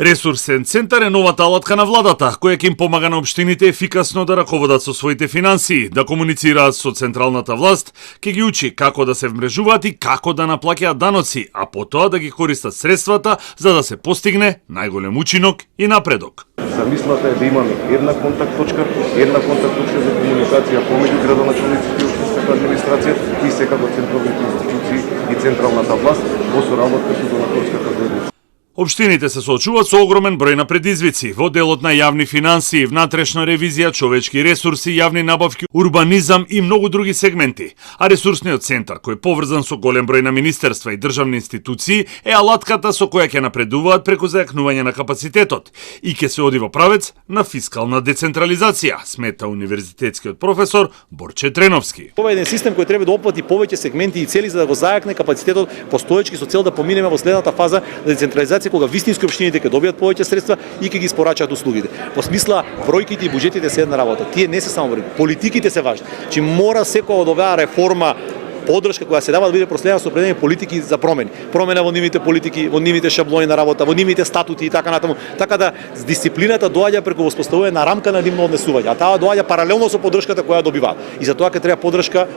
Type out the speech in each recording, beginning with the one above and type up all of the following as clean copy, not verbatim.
Ресурсен центар е новата алатка на владата, која ќе им помага на општините ефикасно да раководат со своите финансии, да комуницираат со централната власт, ќе ги учи како да се вмрежуваат и како да наплаќаат даноци, а потоа да ги користат средствата за да се постигне најголем учинок и напредок. Замислата е да имаме една контакт точка за комуникација помеѓу градоначалниците и општинската администрација и секако централните институции и централната власт во соработка со донаторската заедница. Општините се соочуваат со огромен број на предизвици во делот на јавни финансии, внатрешна ревизија, човечки ресурси, јавни набавки, урбанизам и многу други сегменти. А ресурсниот центар, кој е поврзан со голем број на министерства и државни институции, е алатката со која ќе напредуваат преку зајакнување на капацитетот и ќе се оди во правец на фискална децентрализација, смета универзитетскиот професор Борче Треновски. Ова е еден систем кој треба да опфати повеќе сегменти и цели за да го зајакне капацитетот постоечки со цел да поминеме во следната фаза на децентрализација, кога вистински општините ќе добијат повеќе средства и ќе ги испорачаат услугите. Во смисла, бројките и буџетите се една работа. Тие не се само бројки, политиките се важни. Чи мора секоја од оваа реформа поддршка која се дава да биде проследена со определени политики за промени. Промена во нивните политики, во нивните шаблони на работа, во нивните статути и така натаму. Така да дисциплината доаѓа преку воспоставување на рамка на нивно однесување, а таа доаѓа паралелно со поддршката која добиваат. И затоа ќе треба поддршка,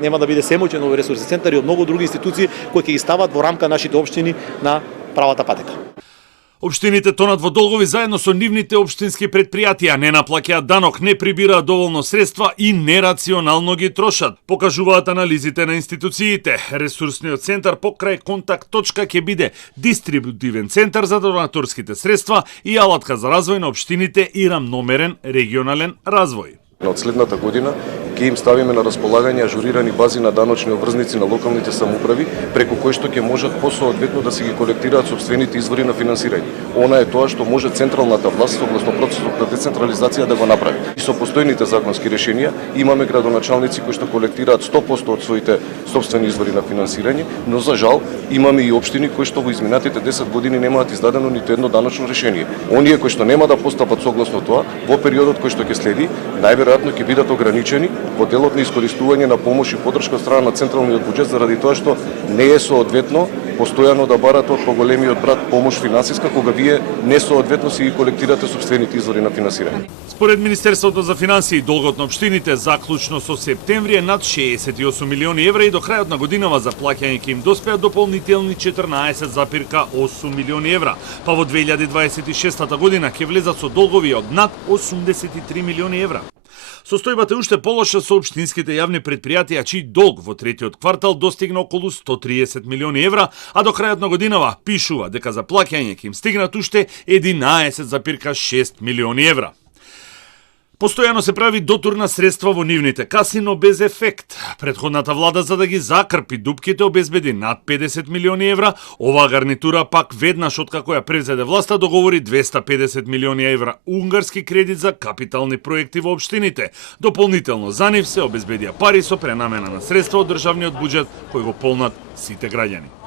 нема да биде семоќен овој ресурсен центар и од многу други институции кои ќе ги стават во рамка нашите општини на правата патека. Општините тонат во долгови заедно со нивните општински предпријатија, не наплаќаат данок, не прибираат доволно средства и нерационално ги трошат, покажуваат анализите на институциите. Ресурсниот центар покрај контакт точка ќе биде дистрибутивен центар за донаторските средства и алатка за развој на општините и рамномерен регионален развој. Од следната година ќе им ставиме на располагање ажурирани бази на даночни обврзници на локалните самоуправи, преку кои што ќе можат посоодветно да се ги колектираат сопствените извори на финансирање. Она е тоа што може централната власт согласно процесот на децентрализација да го направи. И со постојните законски решенија имаме градоначалници кои што колектираат 100% од своите сопствени извори на финансирање, но за жал имаме и општини кои што во изминатите 10 години немаат издадено ниту едно даночно решение. Оние кои што нема да постапат согласно тоа, во периодот кој што ќе следи, најверојатно ќе бидат ограничени во делот на искористување на помош и поддршка од страна на централниот буџет заради тоа што не е соодветно постојано да барате од поголемиот брат помош финансиска кога вие не соодветно си ги колектирате сопствените извори на финансирање. Според Министерството за финансии, долгот на општините заклучно со септември е над 68 милиони евра и до крајот на годинава за плаќање ќе им доспеат дополнителни 14,8 милиони евра, па во 2026 година ќе влезат со долгови од над 83 милиони евра. Состојбата е уште полоша со општинските јавни предпријатија, чиј долг во третиот квартал достигна околу 130 милиони евра, а до крајот на годинава пишува дека за плаќање ќе им стигнат уште 11,6 милиони евра. Постојано се прави дотур на средства во нивните каси, но без ефект. Претходната влада, за да ги закрпи дупките, обезбеди над 50 милиони евра. Оваа гарнитура пак веднаш откако ја превзеде власта договори 250 милиони евра унгарски кредит за капитални проекти во општините. Дополнително за нив се обезбедија пари со пренамена на средства од државниот буџет кои го полнат сите граѓани.